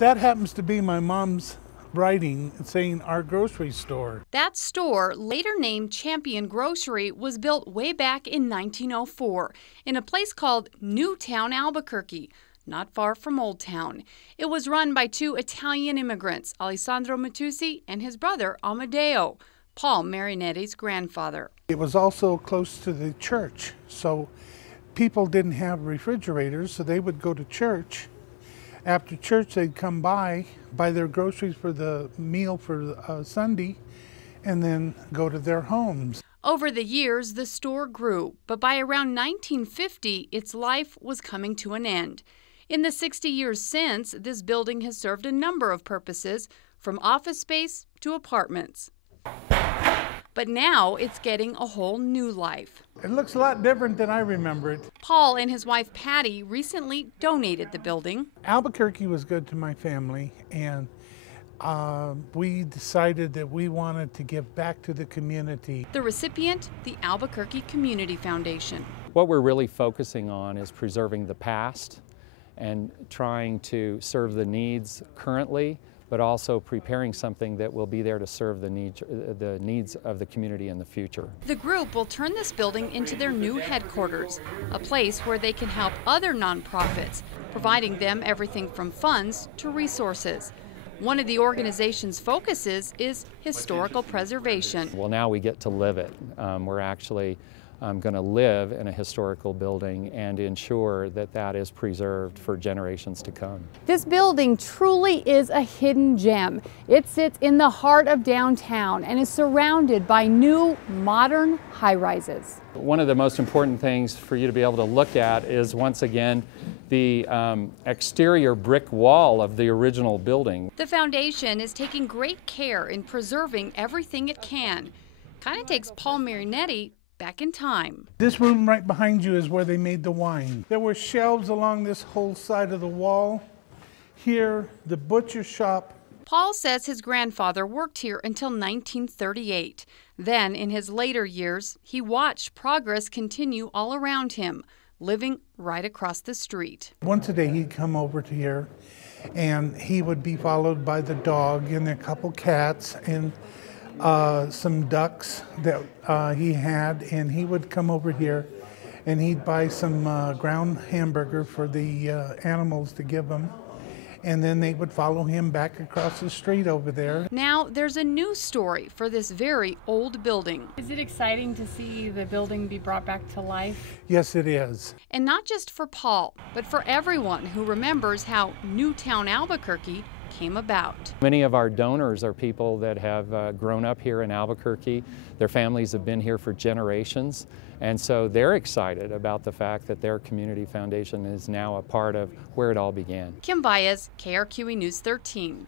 That happens to be my mom's writing saying our grocery store. That store, later named Champion Grocery, was built way back in 1904 in a place called Newtown, Albuquerque, not far from Old Town. It was run by two Italian immigrants, Alessandro Matusi and his brother Amadeo, Paul Marinetti's grandfather. It was also close to the church, so people didn't have refrigerators, so they would go to church. After church, they'd come buy their groceries for the meal for Sunday, and then go to their homes. Over the years, the store grew, but by around 1950, its life was coming to an end. In the 60 years since, this building has served a number of purposes, from office space to apartments. But now it's getting a whole new life. It looks a lot different than I remember it. Paul and his wife Patty recently donated the building. Albuquerque was good to my family, and we decided that we wanted to give back to the community. The recipient, the Albuquerque Community Foundation. What we're really focusing on is preserving the past and trying to serve the needs currently, but also preparing something that will be there to serve the needs of the community in the future. The group will turn this building into their new headquarters, a place where they can help other nonprofits, providing them everything from funds to resources. One of the organization's focuses is historical preservation. Well, now we get to live it. We're actually going to live in a historical building and ensure that that is preserved for generations to come. This building truly is a hidden gem. It sits in the heart of downtown and is surrounded by new, modern high-rises. One of the most important things for you to be able to look at is, once again, the exterior brick wall of the original building. The foundation is taking great care in preserving everything it can. Kind of takes Paul Marinetti back in time. This room right behind you is where they made the wine. There were shelves along this whole side of the wall. Here, the butcher shop. Paul says his grandfather worked here until 1938. Then, in his later years, he watched progress continue all around him, living right across the street. Once a day he'd come over to here, and he would be followed by the dog and a couple cats and some ducks that he had, and he would come over here and he'd buy some ground hamburger for the animals to give them, and then they would follow him back across the street over there. Now there's a new story for this very old building. Is it exciting to see the building be brought back to life? Yes, it is. And not just for Paul, but for everyone who remembers how Newtown, Albuquerque came about. Many of our donors are people that have grown up here in Albuquerque. Their families have been here for generations, and so they're excited about the fact that their community foundation is now a part of where it all began. Kim Baez, KRQE News 13.